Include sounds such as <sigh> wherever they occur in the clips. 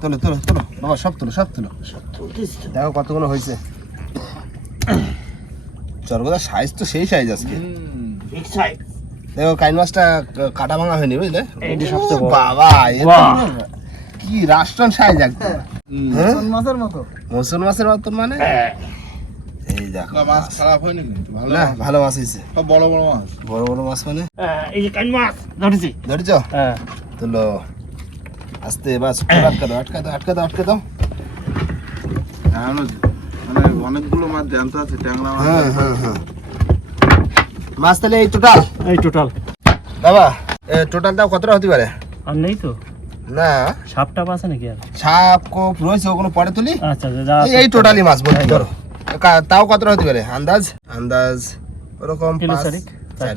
তোলো তোলো তোলো। বাবা সব তোলো সব তোলো। দেখো কতগুলো হয়েছে। চরগোদার সাইজ তো সেই সাইজ আজকে। দেখো কাইন মাছটা কাটা ভাঙা হয়নি বুঝলে? এইটা সবচেয়ে বাবা। কি রাষ্ট্রন সাইজ একদম। হ্যাঁ? মাছের মতো। মৌসুম মাছের মতন মানে? এই দেখো মাছ খারাপ হয়নি ভালো না ভালো মাছ হয়েছে। সব বড় বড় মাছ। বড় বড় মাছ মানে? এই যে কান মাছ ধরেছি। ধরেছ? হ্যাঁ। তুলো। আস্তে বাস আটকা দাও আটকা দাও আটকা দাও আটকা দাও। এখনও মানে অনেকগুলো মাছ জ্যান্ত আছে ট্যাংরা মাছ হ্যাঁ হ্যাঁ হ্যাঁ। মাছ তাহলে এই টোটাল এই টোটাল বাবা টোটাল দাও কতটা হতে পারে? আর নেই তো। না। সাপ টাপ আছে নাকি আর? সাপ কোপ রয়েছে ওগুলো পরে তুলি? আচ্ছা আচ্ছা, এই- টোটালি মাছ বলছি ধরো। তাও কতটা হতে পারে? আন্দাজ? আন্দাজ ওরকম পাঁচ-? চার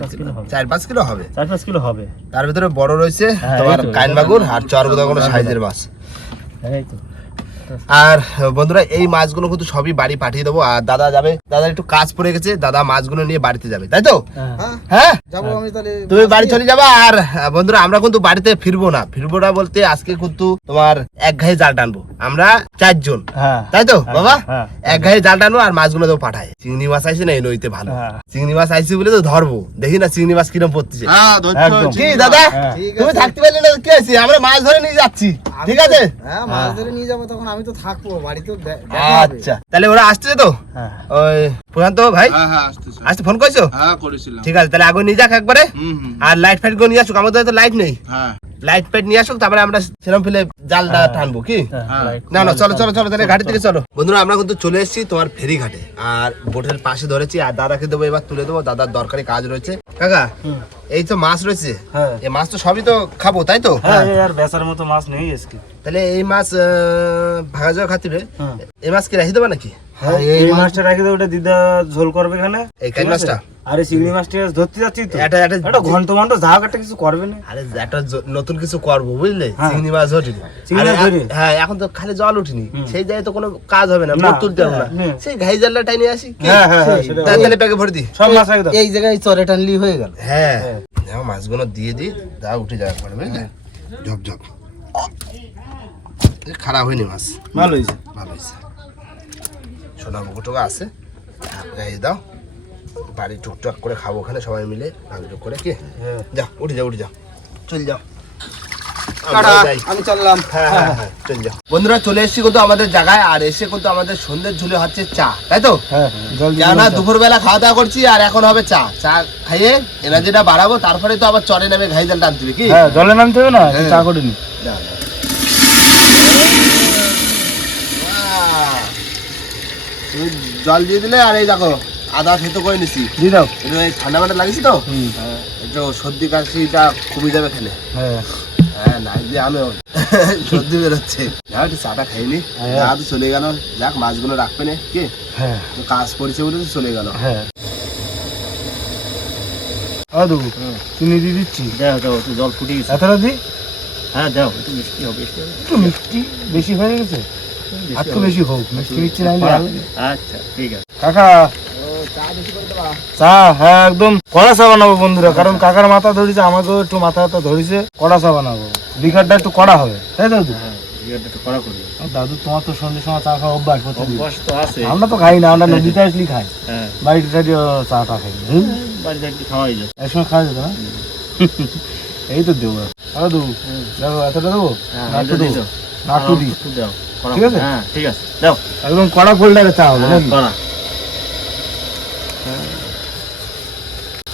পাঁচ কিলো হবে। চার পাঁচ কিলো হবে? তার ভিতরে বড় রয়েছে হ্যাঁ, তোমার এই কাইন মাগুর আর চরবদা কোনো সাইজের মাছ। এই তো। আর বন্ধুরা এই মাছগুলো কিন্তু সবই বাড়ি পাঠিয়ে দেবো। আর দাদা যাবে দাদা একটু কাজ পড়ে গেছে দাদা মাছগুলো নিয়ে বাড়িতে যাবে তাই তো? হ্যাঁ। হ্যাঁ? যাব আমি তাহলে। তুমি বাড়ি চলে যাবা আর বন্ধুরা আমরা কিন্তু বাড়িতে ফিরবো না। ফিরবো না বলতে আজকে কিন্তু তোমার এক ঘাই জাল টানবো। আমরা চারজন হ্যাঁ। তাই তো বাবা? হ্যাঁ। এক ঘাই জাল টানবো আর মাছগুলো তো পাঠায়। চিংড়ি মাছ আইছে না এই নইতে ভালো। হ্যাঁ। চিংড়ি মাছ আইছে বলে তো ধরবো। দেখি না চিংড়ি মাছ কিরম পড়তেছে। হ্যাঁ দাদা? হ্যাঁ। তুমি থাকতে পারলে না কি আছে আমরা মাছ ধরে নিয়ে যাচ্ছি। ঠিক আছে? হ্যাঁ মাছ ধরে নিয়ে যাব তখন আমি তো থাকব বাড়িতে আচ্ছা। তাহলে ওরা আসছে তো? হ্যাঁ। ওই প্রশান্ত ভাই? হ্যাঁ হ্যাঁ আসতে ফোন করছ? হ্যাঁ ঠিক আছে তাহলে আগে নিয়ে যাক একবারে। আর লাইট ফাইটগুলো নিয়ে আসুক আমাদের তো লাইট নেই। হ্যাঁ। লাইট ফাইট নিয়ে আসুক তারপরে আমরা সেরকম ফেলে জালটা। টানবো কি. না না চলো চলো চলো তাহলে ঘাটি থেকে চলো। বন্ধুরা আমরা কিন্তু চলে এসেছি তোমার ফেরি ঘাটে আর বোটের পাশে ধরেছি আর দাদাকে দেবো এবার তুলে দেবো দাদার দরকারি কাজ রয়েছে। কাকা এই তো মাছ রয়েছে। হ্যাঁ। এই মাছ তো সবই তো খাব তাই তো? হ্যাঁ আর বেচার মতো মাছ নেই আজকে। তাহলে এই মাছ আহ, ভাগা যাওয়া খাতিবে হ্যাঁ। এই মাছ কি রাখি দেবো নাকি? হ্যাঁ, এই মাছটা রেখে দেবো ওটা দিদা ঝোল করবে এখানে। এই কান মাছটা? আরে চিংড়ি মাছটা ধরতে যাচ্ছি তো। এটা এটা একটা ঘন্ট ঘন্ট যা একটা কিছু করবে না। আরে একটা নতুন কিছু করব বুঝলে? হ্যাঁ। চিংড়ি মাছ ধরি চিংড়ি আরে মাছ ধরি? হ্যাঁ এখন তো খালি জল উঠিনি। সেই জায়গায় তো কোনো কাজ হবে না মোট তুলতে হবে না। সেই ঘাই জালটা টাইনে আসি? হ্যাঁ, হ্যাঁ, তা- তাহলে প্যাকে ভরে দি। সব মাছ রেখে দাও। এই জায়গায় চরে টানলি হয়ে গেল। হ্যাঁ। হ্যাঁ। মাছগুলো দিয়ে দিই দা উঠে যাবে পরে বুঝলে? ঝপ ঝপ। খারাপ হয়নি মাছ। ভালো হয়েছে? ভালো হয়েছে। সোনা বুকুটুকু আছে। গাই দাও। বাড়ি টুকটাক করে খাব ওখানে সবাই মিলে। ভাঙচুক করে কি? হ্যাঁ। যাও উঠে যাও উঠে যাও। চল যাও। আমি চললাম। হ্যাঁ হ্যাঁ হ্যাঁ চল যাও। বন্ধুরা চলে এসেছি কিন্তু আমাদের জায়গায় আর এসে কিন্তু আমাদের সন্ধ্যের ঝুলে হচ্ছে চা তাই তো? হ্যাঁ দিয়ে দুপুরবেলা খাওয়া দাওয়া করছি আর এখন হবে চা। চা খাইয়ে এনার্জিটা বাড়াবো তারপরে তো আবার চরে নামে ঘাই জাল টানতে হবে কি? হ্যাঁ জলে নামতে হবে না হ্যাঁ। চা করে নি দাও, দাও। বাহ! তুমি জল দিয়ে দিলে আর এই দেখো আদা থেতো করে নিছি। দিয়ে দাও। এই ঠান্ডা মান্ডা লাগিয়েছি তো? একটু সর্দি কাশিটা কমে যাবে খেলে হ্যাঁ। হ্যাঁ না দিয়ে আমিও <laughs> সর্দি বেরোচ্ছে। যাও একটু চাটা খাইনি হ্যাঁ। চলে গেল। যাক মাছগুলো রাখবে না কি? হ্যাঁ। কাজ পড়েছে বলে চলে গেল। হ্যাঁ। আদু চিনি দিয়ে দিচ্ছি দাও দাও জল ফুটে গেছে এতটা দি হ্যাঁ দাও একটু মিষ্টি হবে। একটু মিষ্টি বেশি হয়ে গেছে? একটু বেশি হোক মিষ্টি মিষ্টি নাই আচ্ছা ঠিক আছে। কাকা। চা হ্যাঁ একদম কড়া চা বানাবো বন্ধুরা কারণ কাকার মাথা ধরেছে আমাকেও একটু মাথা মাথা ধরেছে কড়া চা বানাবো। বিকারটা একটু কড়া হবে তাই দাদু? হ্যাঁ দাদু তোমার তো সন্ধ্যে সময় চা খাওয়া অভ্যাস প্রতিদিন। অভ্যাস তো আছে। আমরা তো খাই না আমরা নদীতে আসলেই খাই। হ্যাঁ। বাড়িতে সাইডে চা টা খাই বাড়িতে খাওয়াই যায়। এক সময় খাওয়া যেত না? এই তো দেবো। দেবো দেখো এতটা দেবো? হ্যাঁ না একটু এটা দিয়ে দেবো দাও। না একটু দিই। দাও। ঠিক আছে? হ্যাঁ ঠিক আছে। দাও। একদম কড়া ফোল্ডারে চা হবে হ্যাঁ, কড়া।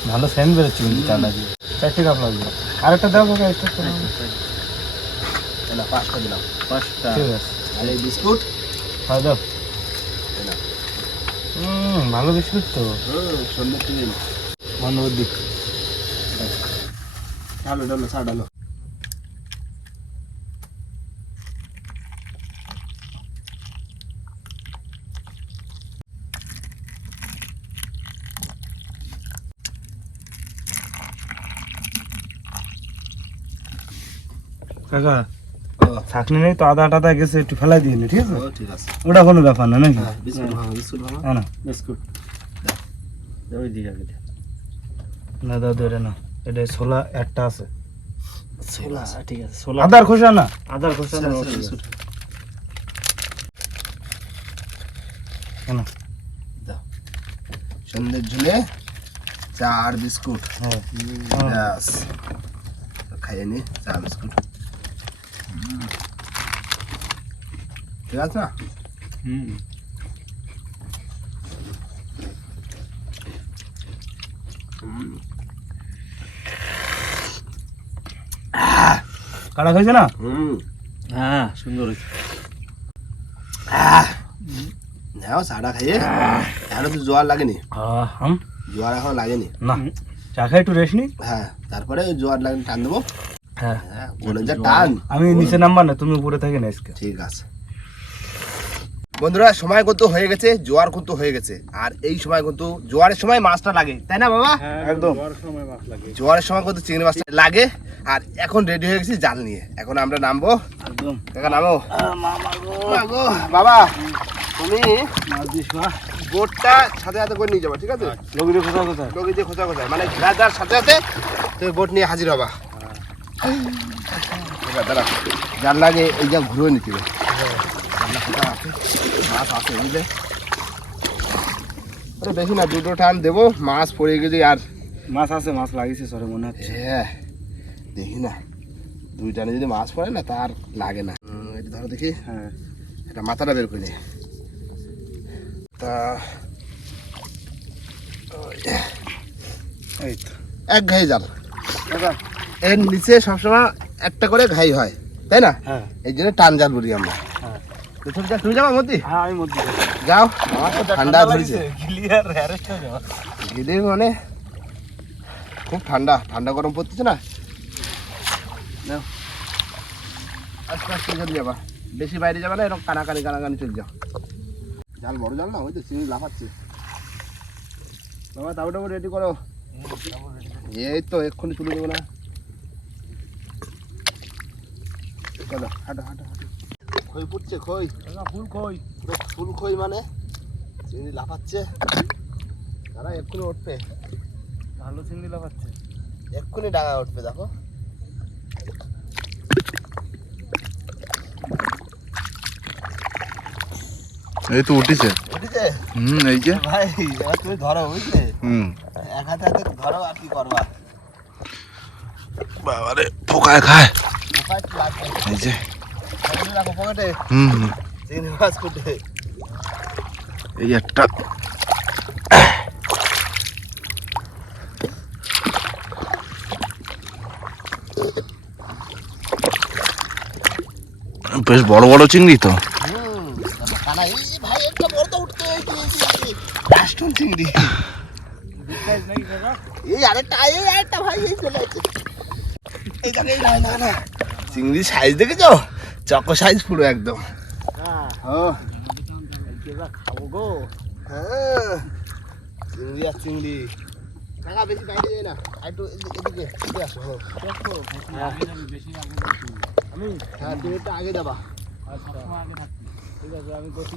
ভালো বেরোচ্ছে কিন্তু চাটা দিয়ে। চারটে কাপ লাগবে। আরেকটা দেবো কাকা একটা না পাঁচটা দিলাম। পাঁচটা। ঠিক আছে। আর এই বিস্কুট? হ্যাঁ দাও। হুম ভালো বিস্কুট তো। ডালো ডালো চা ডালো কাকা? থাকলে নেই তো আদা টাদা গেছে একটু ফেলাই দিয়ে ঠিক আছে? ওটা কোনো ব্যাপার না নাকি? না বিস্কুট ধরে না এটা ছোলা একটা আছে। ছোলা আচ্ছা, আচ্ছা, চা আর বিস্কুট। হ্যাঁ। খাইয়ে চা বিস্কুট। ঠিক আছে হুম। কাড়া খাইছে না? হুম। হ্যাঁ সুন্দর হয়েছে। নাও চাটা খাইয়ে। এখনও তো জোয়ার লাগেনি। জোয়ার এখনও লাগেনি। না চা খাই একটু রেস্ট নি? হ্যাঁ তারপরে জোয়ার লাগেনি টান দেবো। হ্যাঁ। হ্যাঁ টান। আমি নিচে নাম্বার না তুমি উপরে থাকে না আজকে। ঠিক আছে। বন্ধুরা সময় কিন্তু হয়ে গেছে জোয়ার কিন্তু হয়ে গেছে। আর এই সময় কিন্তু জোয়ারের সময় মাছটা লাগে তাই না বাবা? একদম। জোয়ারের সময় কিন্তু চিংড়ি মাছটা লাগে। আর এখন রেডি হয়ে গেছি জাল নিয়ে। এখন আমরা নামবো। একদম। কাকা নামো। বাবা তুমি বোটটা সাথে সাথে করে নিয়ে যাব ঠিক আছে? লগিরে কোথাও কোথায় দিয়ে খোঁজা খোঁজা মানে ঘেরা যার সাথে সাথে তুমি বোট নিয়ে হাজির হবা। দাঁড়া যার লাগে এই যা ঘুরে নিতে হবে। জানলা আছে? মাছ আছে বুঝলে আরে দেখি না দুটো টান দেবো মাছ পড়ে গেছে আর মাছ আছে মাছ লাগিয়েছে সরে মনে হচ্ছে। হ্যাঁ দেখি না। দুই টানে যদি মাছ পড়ে না তার লাগে না। এটা ধরো দেখি। হ্যাঁ। এটা মাথাটা বের করে তা এই তো। এক ঘাই জাল। এর নিচে সবসময় একটা করে ঘাই হয় তাই না? হ্যাঁ। এই জন্য টান জাল বলি আমরা। হ্যাঁ। তো তুমি যাব মধ্যে হ্যাঁ। যাও। আমার তো ঠান্ডা ধরেছে। গেলে মানে খুব ঠান্ডা। ঠান্ডা গরম পড়তেছে না? আস্তে আস্তে চলে যাবা। বেশি বাইরে যাবে না এরকম কানাকানি কানাকানি চলে যাও। জাল বড় জাল না? ওই তো চিংড়ি লাফাচ্ছে। বাবা তাবু টাবু রেডি করো। এই তো এক্ষুনি চলে যাব না। চলো হাঁটো হাঁটো হাঁটো। খই পুড়ছে খই। ফুল পুরো ফুল খই মানে? চিংড়ি লাফাচ্ছে। তারা এক্ষুনি উঠবে। ভালো চিংড়ি লাগাচ্ছে এক্ষুনি ডাঙা উঠবে দেখো। এই তো উঠেছে। উঠেছে? হুম এই যে। ভাই এবার তুমি ধরো বুঝলে? হুম। এক হাতে হাতে ধরো আর কি করবা? বাবারে পোকায় খায়। এই যে। হুম একটা। বেশ বড় বড় চিংড়ি তো। চিংড়ি। এই আরেকটা এই আরেকটা ভাই এই চলে আছে এই না না চিংড়ি সাইজ দেখেছ? চকো সাইজ পুরো একদম। ও। খাব গো। হ্যাঁ। চিংড়ি আর চিংড়ি। টাকা বেশি বাইরে না। একটু এদিকে এদিকে আসো। আমি হ্যাঁ তুমি একটু আগে যাবা। ঠিক আছে আমি করছি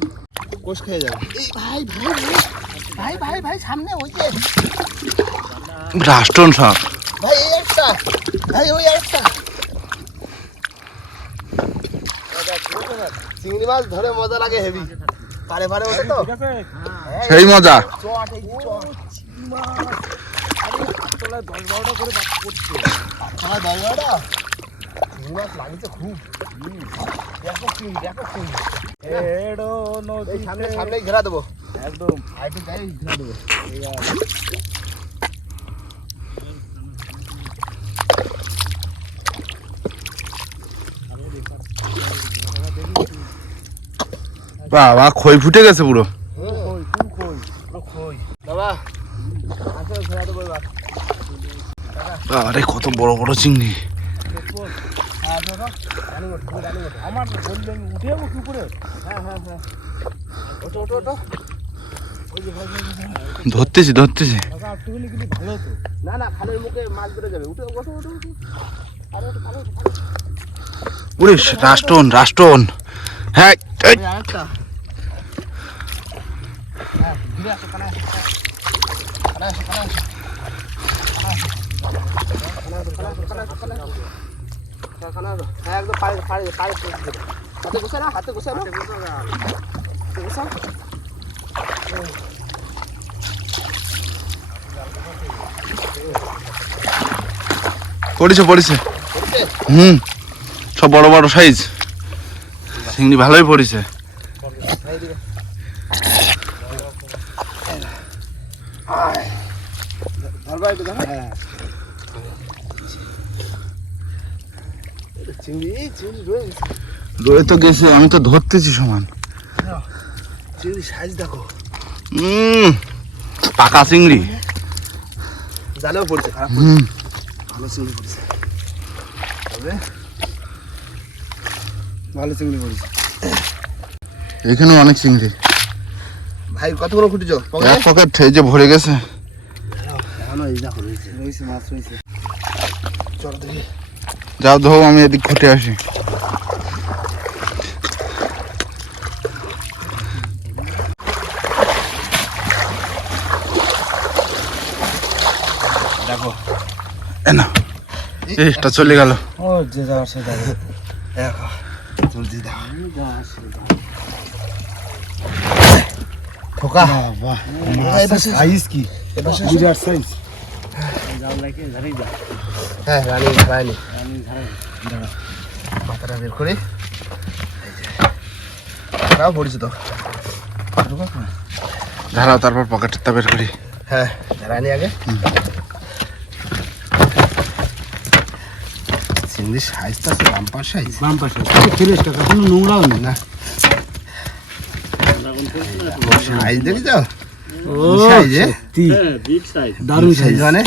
কোষ খেয়ে যাবে। এই ভাই ভাই ভাই। ভাই ভাই ভাই সামনে ওই যে। রাষ্ট্রন সাপ ভাই এই একটা। ভাই ওই একটা। চিংড়ি মাছ ধরে মজা লাগে হেভি। পারে পারে ওঠে তো? হ্যাঁ, সেই মজা। চট এই চট। তোলায় দশ বারোটা করে বাদ করছে পাঁচশো দশ বারোটা চিংড়ি মাছ লাগিয়েছে খুব দেখো চিংড়ি দেখো চিংড়ি এডো এই সামনে নদীতে সামনেই ঘেরা দেবো একদম আর একটু যাই ঘেরা দেবো বাবা খই ফুটে গেছে পুরো। আরে কত বড় বড় চিংড়ি। আমার উঠে করে হ্যাঁ হ্যাঁ হ্যাঁ ওঠো ওঠো ওঠো ধরতেছি। না না খালের মুখে মাছ যাবে। উঠো ওঠো ওঠো ওরে রাষ্ট্রন রাষ্ট্রন। হ্যাঁ ঘুরে আসো কানা আসো কানা আসো একদম পাড়ে পাড়ে পাড়ে হাতে গুছাই না হাতে গুছাই না হাতে গুছাও পড়েছে। পড়েছে? হুম সব বড় বড় সাইজ চিংড়ি ভালোই পড়েছে ধরবা একটু ধরো চিংড়ি এই চিংড়ি রয়েছে রয়ে তো গেছে আমি তো ধরতেছি সমান। সাইজ দেখো। পাকা চিংড়ি। জালেও পড়ছে খারাপ ভালো চিংড়ি পড়ছে। তবে ভালো চিংড়ি পড়েছে। এখানে অনেক চিংড়ি। ভাই কতগুলো খুঁটিছো? এক পকেট এই যে ভরে গেছে। যাও ধো আমি এদিক খুঁটে আসি। না। এটা চলে গেল। ও যে যাওয়ার সে যাবে দেখো জলদি দাও। ঠোকা বাহ সাইজ কি? সাইজ জাল লাগে যা হ্যাঁ রানি মাথাটা বের করে। এই যে। তাও পড়েছে তো। ধারাও তারপর পকেটটা বের করি। হ্যাঁ ঝাড়ায়নি আগে। চিংড়ির সাইজটা আছে বাম্পার সাইজ বাম পাশে ফ্রেশটা কখনো নোংরাও নেই। না। সাইজ দেখি সাইজ? সত্যি। হ্যাঁ সাইজ দারুণ সাইজ সাইজ মানে?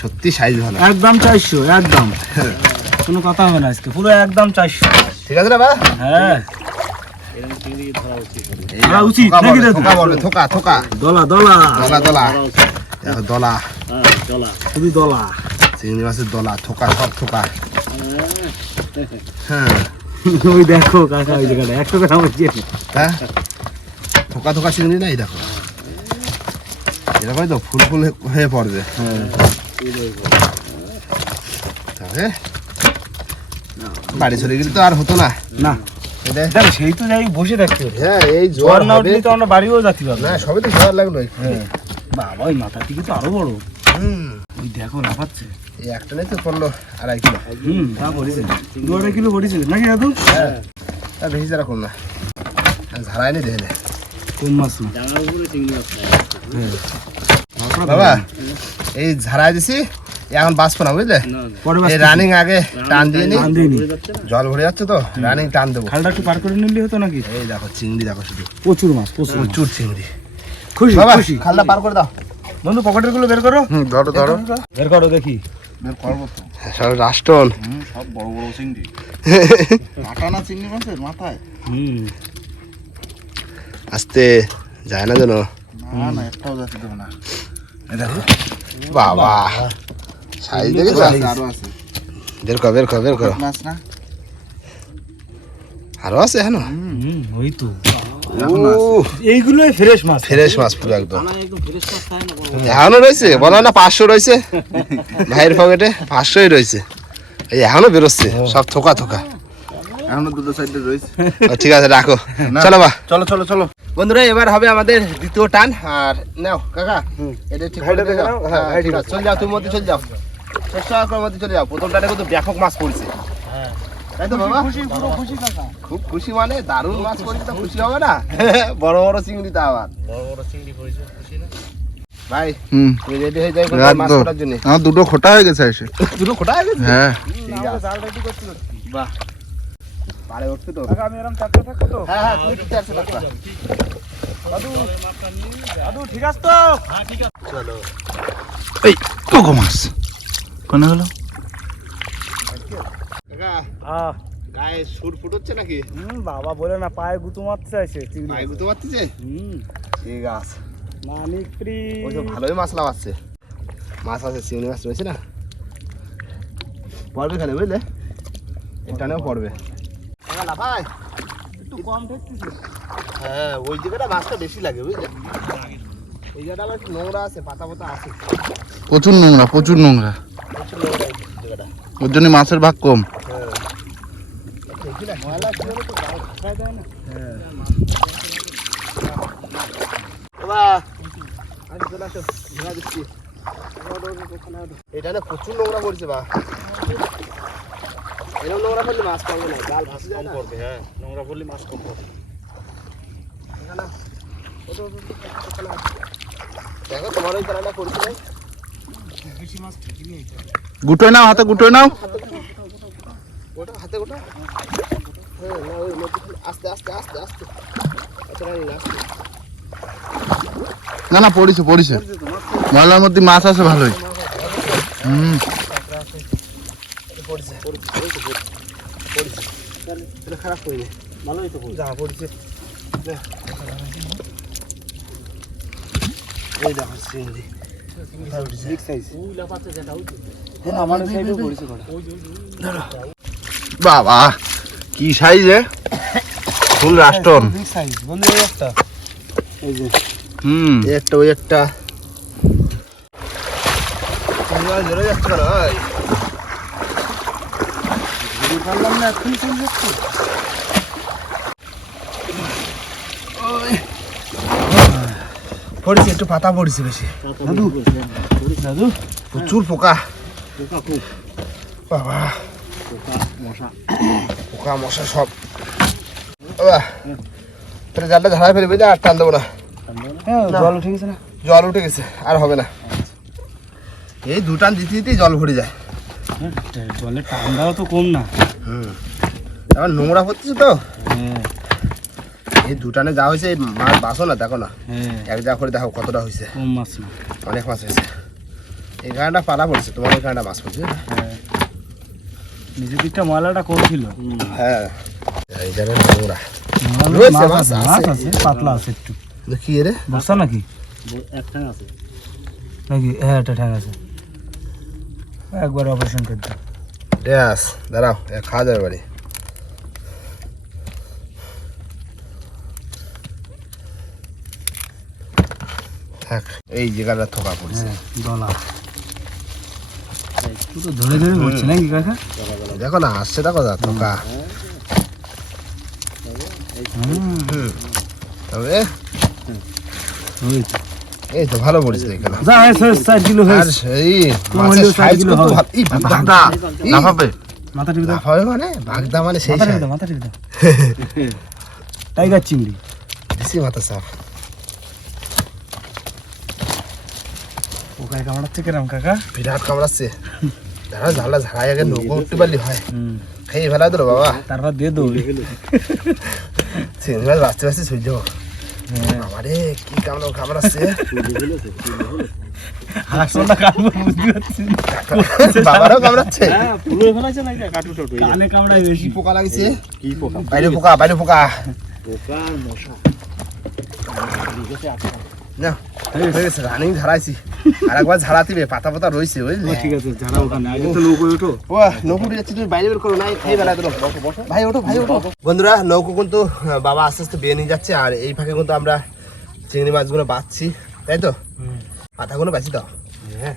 সত্যি সাইজ ভালো। একদম চারশো একদম। কোনো কথা হবে না আজকে পুরো একদম চারশো। ঠিক আছে না বা? হ্যাঁ। দলা দলা। দলা খুবই দলা। চিংড়ি মাছের দলা থোকা সব থোকা। হ্যাঁ। হ্যাঁ। ওই দেখো কাকা ওই জায়গাটা। একশো গ্রাম হচ্ছে হ্যাঁ? থোকা থোকা চিংড়ি নাই দেখো? এরকমই তো ফুল ফুল হয়ে পড়বে। তবে বাড়ি চলে গেলে তো আর হতো না। না। এটা দেখ সেই তো যাই বসে থাকতে হ্যাঁ এই জোয়ার না উঠলে তো আমরা বাড়িও যাতে পারব না। সবে তো জোয়ার লাগল হ্যাঁ। বাবা ওই মাথা টিকি তো আরও বড়। হুম। ওই দেখো লাফাচ্ছে। এই একটা নেই তো পড়ল আড়াই কিলো। হুম তা পড়েছে। দু আড়াই কিলো পড়েছে নাকি দাদু? হ্যাঁ তা বেশি যারা কম না মাছ? খায় বাবা এই ঝাড়াই দিছি এখন বাঁচবো না বুঝলে? এই রানিং আগে টান দিয়ে নি। জল ভরে যাচ্ছে তো রানিং টান দেবো। খালটা একটু পার করে নিলে হতো নাকি? এই দেখো চিংড়ি দেখো শুধু। প্রচুর মাছ প্রচুর মাছ। প্রচুর চিংড়ি। খুশি খুশি। খালটা পার করে দাও। বন্ধু পকেটেরগুলো বের করো। হুম ধরো ধরো। বের করো দেখি। সব রাষ্ট্রন। সব বড় বড় চিংড়ি। কাটা না চিংড়ি মাছের মাথায়? হুম। আস্তে যায় না যেন। না না একটাও যাচ্ছে দেবো না। বাবা সাইজ দেখেছ? আরও আছে বের কর বের কর বের কর। মাছ না? আরও আছে হ্যাঁ হুম ওই তো। এইগুলোই ফ্রেশ মাছ। ফ্রেশ মাছ পুরো একদম। না একদম ফ্রেশ মাছ খায় না বড় এখনও রয়েছে বলো না পাঁচশো রয়েছে। ভাইয়ের পকেটে পাঁচশোই রয়েছে। এই এখনও বেরোচ্ছে সব থোকা থোকা। এখনও দুটো সাইডে রয়েছে। ঠিক আছে রাখো। চলো বা চলো চলো চলো। বন্ধুরা এবার হবে আমাদের দ্বিতীয় টান। আর নাও কাকা এটা ঠিক? হ্যাঁ হ্যাঁ, চল যাও তুমি মধ্যে চল যাও। চেষ্টা করে মধ্যে চলে যাও। প্রথম টানে কিন্তু ব্যাপক মাছ পড়ছে। তাই তো বাবা? খুব খুশি মানে দারুণ মাছ পড়ছে তো খুশি হবে না? <laughs> বড় বড় চিংড়ি তা আবার। বড় বড় চিংড়ি পড়েছে খুশি না? ভাই হুম। রেডি হয়ে যাই মাছ জন্য। আমার দুটো খোটা হয়ে গেছে এসে। <laughs> দুটো গেছে? হ্যাঁ। ঠিক আছে। জাল রেডি করতে বাহ। পারে উঠছে তো। আমি এরকম চারটে থাকব তো? হ্যাঁ হ্যাঁ ঠিক আছে কাকা দাদু দাদু ঠিক আছে? তো এই কোকো মাছ। কোনে হলো? কাকা হ্যাঁ গায়ে সুর ফুটোচ্ছে নাকি? হুম বাবা বলে না পায়ে গুতু মারতে চাইছে চিংড়ি গায়ে গুঁতো মারতেছে? হুম। ঠিক আছে। মানিকরি ওই তো ভালোই মাছ লাগাচ্ছে মাছ আছে চিংড়ি মাছ রয়েছে না? পড়বে বুঝলে? এটানেও পড়বে। ভাই একটু কম ঠেকতেছে হ্যাঁ ওই জায়গাটা মাছটা বেশি লাগে বুঝলে? এই জায়গাটা আবার একটু নোংরা আছে পাতা পাতা আছে। প্রচুর নোংরা প্রচুর নোংরা। প্রচুর নোংরা ওর জন্য মাছের ভাগ কম। এটা না প্রচুর নোংরা পড়ছে বা। এরকম নোংরা পড়লে মাছ পাবো না জাল ভাসে যায় না করবে হ্যাঁ। নোংরা পড়লে মাছ কম আসো। দেখো তোমার ওই কালারটা করছে গুটোয় নাও হাতে গুটোয় নাও। হাতে ওটা হ্যাঁ না ওই মধ্যে আস্তে আস্তে আস্তে আস্তে। আচ্ছা রানি না আস্তে না না পড়িছে পড়িছে। ময়লার মধ্যে মাছ আছে ভালোই। হুম। পড়ছে পড়ছে পড়ছে পড়ছে। তাহলে খারাপ ভালোই তো যা পড়ছে। এই দেখো চিংড়ি কটা। বাবা। কি সাইজে ফুল রাষ্ট্রন। সাইজ বন্ধু একটা। এই যে। হুম। একটা ওই একটা। ধরে যাচ্ছে কেন ভাই পারলাম না এক্ষুনি চলে যাচ্ছে। পড়েছে একটু পাতা পড়েছে বেশি। দাদু। দাদু প্রচুর পোকা। পোকা বাবা। পোকা মশা। পোকা মশা সব। তোর জালটা ঝাড়া ফেলে বুঝলে আর টান দেবো না। হ্যাঁ জল ঠিক আছে না? জল উঠে গেছে আর হবে না। এই দু টান দিতে দিতেই জল ভরে যায়। হ্যাঁ, জলের ঠান্ডাও তো কম না। হুম। আবার নোংরা পড়তেছে তো। হ্যাঁ। এই দু টানে যা হয়েছে মাছ বাসো না দেখো না। এক যা করে দেখো কতটা হয়েছে। অনেক মাছ হয়েছে। এই গানটা পালা পড়ছে তোমার ওই গানটা মাছ পড়ছে হ্যাঁ। নিজের দিকটা ময়লাটা কম ছিল হ্যাঁ নোংরা। মাছ আছে। পাতলা আছে একটু। দেখি রে বর্ষা নাকি? একটা আছে। নাকি? হ্যাঁ এটা ঠ্যাং আছে। একবার অপারেশন করে দাও ড্যাস দাঁড়াও এ খাওয়া যাবে বাড়ি। থাক এই জায়গাটা থোকা পড়ছে। হ্যাঁ দলা পুরো ধরে ধরে পড়ছে নাকি কাকা? দেখো না আসছে দেখো হুম হুম। তবে এই তো ভালো পড়েছে এখানে। যা ছয় কিলো হয়েছে। সেই মাছের সাইজ কিলো হবে। এই লাফাবে মাথা টিপে দাও মানে? বাগদা মানে সেই মাথা টিপে সাইজ। দাও মাথা টিপে দাও। <laughs> টাইগার চিংড়ি। বেশি মাথা সাফ পোকায় কামড়াচ্ছে কেরাম কাকা? বিরাট কামড়াচ্ছে। দাঁড়া ঝালা ঝাড়াই আগে নৌকো উঠতে পারলি হয়। খেয়ে ফেলা দিল বাবা। তারপর দিয়ে দৌড়। মাছ বাঁচতে বাঁচতে সহ্য হ্যাঁ। আমারে কি কামড় কামড়াচ্ছে। বাবারও হ্যাঁ। কানে কামড়ায় বেশি। পোকা লাগিছে? কি পোকা? বাইরে পোকা বাইরে পোকা। পোকা মশা। না হয়ে গেছে রানিং ঝাড়াইছি। আর একবার ঝাড়াতিবে পাতা পাতা রয়েছে বুঝলি? ঠিক আছে যারা ওখানে আগে তো নৌকো ওঠো। ও নৌকো যাচ্ছি তুমি বাইরে বের করো না খেয়ে বেলা দিল ভাই ওঠো ভাই ওঠো। বন্ধুরা নৌকো কিন্তু বাবা আস্তে আস্তে বিয়ে নিয়ে যাচ্ছে আর এই ফাঁকে কিন্তু আমরা চিংড়ি মাছগুলো বাঁচছি তাই তো? পাতাগুলো বাঁচি দাও। হ্যাঁ।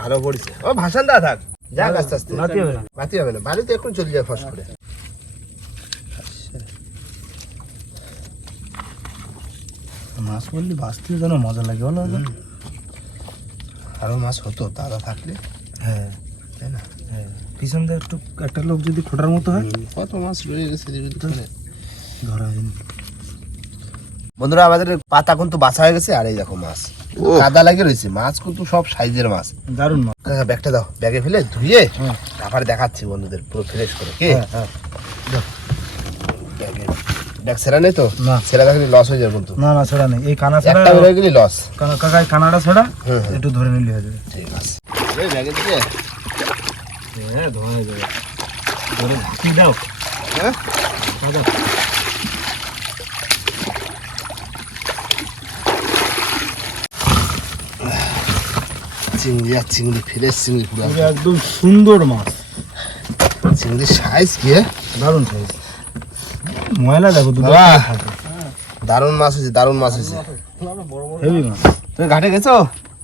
ভালো পড়েছে ও ভাসান দা থাক। যাক আস্তে আস্তে। লাথি হবে না। বাতি হবে না। বাড়িতে এখন চলে যায় ফস করে। মাছ বললি বাঁচতেও যেন মজা লাগে বলো আরও মাছ হতো দাদা থাকলে। হ্যাঁ। তাই না? হ্যাঁ। পিছন দিয়ে একটু একটা লোক যদি খোটার মতো হয়। কত মাছ রয়ে গেছে ধরা হয়নি। বন্ধুরা আমাদের পাতা কিন্তু বাছা হয়ে গেছে আর এই দেখো মাছ। কাদা লাগে রয়েছে মাছ কিন্তু সব সাইজের মাছ। দারুণ মাছ। কাকা ব্যাগটা দাও। ব্যাগে ফেলে ধুয়ে হ্যাঁ। তারপরে দেখাচ্ছি বন্ধুদের পুরো ফ্রেশ করে কি? হ্যাঁ ব্যাগ সেরা নেই তো? না। সেরা লস হয়ে যাবে কিন্তু। না না ছড়া নেই। এই কানা ছড়া একটা বেরোয় গেলে লস কানা একটু ধরে নিলে হয়ে যাবে। ঠিক আছে। এই ব্যাগে দিয়ে হ্যাঁ ধোয়া যাবে। ধরে ঢাকি দাও? হ্যাঁ? চিংড়ি আর চিংড়ি ফ্রেশ চিংড়ি পুরো। একদম সুন্দর মাছ। চিংড়ির সাইজ কি হ্যাঁ? দারুণ সাইজ ময়লা দেখো দুটো দারুণ মাছ হয়েছে দারুণ মাছ হয়েছে। তুমি ঘাটে গেছো?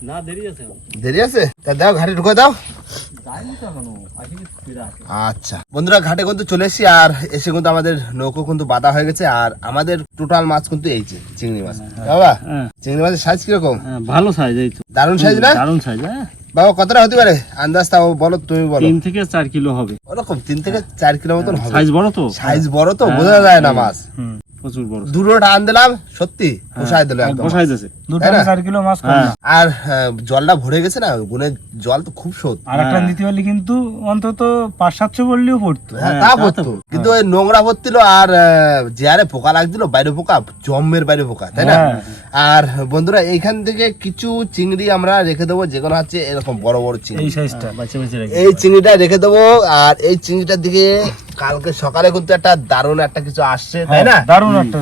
না দেরি আছে। দেরি আছে? তা দাও ঘাটে ঢুকে দাও। আচ্ছা। বন্ধুরা ঘাটে কিন্তু চলে এসেছি আর এসে কিন্তু আমাদের নৌকো কিন্তু বাধা হয়ে গেছে আর আমাদের টোটাল মাছ কিন্তু এই যে চিংড়ি মাছ। বাবা হ্যাঁ। চিংড়ি মাছের সাইজ কীরকম? হ্যাঁ, ভালো সাইজ এই দারুণ সাইজ না? দারুণ সাইজ হ্যাঁ। বাবা কতটা হতে পারে? আন্দাজ তাও বলো তুমি বলো। তিন থেকে চার কিলো হবে। ওরকম তিন থেকে চার কিলো মতন হবে। সাইজ বড় তো? সাইজ বড় তো বোঝা যায় না মাছ। হুম প্রচুর বড়। দুটো টান দিলাম সত্যি পোষায় দিল একদম। পোষায়? চার কিলো মাছ কম হ্যাঁ। আর জলটা ভরে গেছে না গুনের জল তো খুব সত আর একটা নিতে পারলে কিন্তু অন্তত পাঁচ সাতশো বললেও পড়তো। হ্যাঁ, হ্যাঁ, তা পড়তো। কিন্তু ওই নোংরা ভর্তিল আর চেয়ারে পোকা লাগছিল বাইরে পোকা জম্মের বাইরে পোকা তাই না? হ্যাঁ। আর বন্ধুরা এইখান থেকে কিছু চিংড়ি আমরা রেখে দেবো যেগুলো হচ্ছে এরকম বড় বড় চিংড়ি। এই সাইজটা বাচ্চা বাচ্চা রেখে এই চিংড়িটা রেখে দেবো আর এই চিংড়িটার দিকে কালকে সকালে কিন্তু একটা দারুণ একটা কিছু আসছে তাই না? দারুণ একটা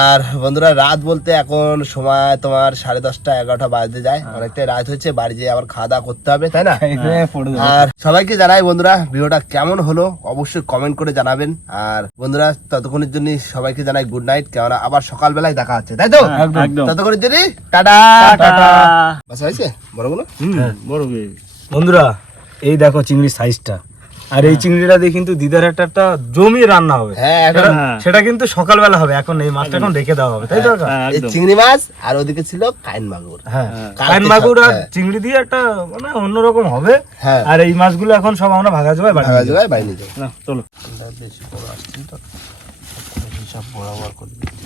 আর বন্ধুরা রাত বলতে এখন সময় তোমার সাড়ে দশটা এগারোটা বাজতে যায়। অনেকটাই রাত হচ্ছে বাড়ি যেয়ে আবার খাওয়া দাওয়া করতে হবে তাই না? আর সবাইকে জানাই বন্ধুরা ভিডিওটা কেমন হলো অবশ্যই কমেন্ট করে জানাবেন। আর বন্ধুরা ততক্ষণের জন্য সবাইকে জানাই গুড নাইট কেননা আবার সকালবেলায় দেখা হচ্ছে তাই তো? হ্যাঁ, ততক্ষণের জন্য টাটা টাটা। বাসা হয়েছে? হুম বড় বন্ধুরা এই দেখো চিংড়ির সাইজটা আর এই চিংড়িটা দিয়ে কিন্তু দিদার একটা একটা জমিয়ে রান্না হবে। হ্যাঁ সেটা- হ্যাঁ। কিন্তু সকালবেলা হবে এখন এই মাছটা এখন রেখে দেওয়া হবে তাই তো? হ্যাঁ এই চিংড়ি মাছ আর ওদিকে ছিল কাইন মাগুর। হ্যাঁ কান মাগুর আর হ্যাঁ। চিংড়ি দিয়ে একটা মানে অন্যরকম হবে। হ্যাঁ। আর এই মাছগুলো এখন সব আমরা ভাগা জোগায় বাড়ি ভাগা জোগায় বাইরে যাব না চলো। বেশি বড় আসছিল তো সব বরাবর করে দিচ্ছি।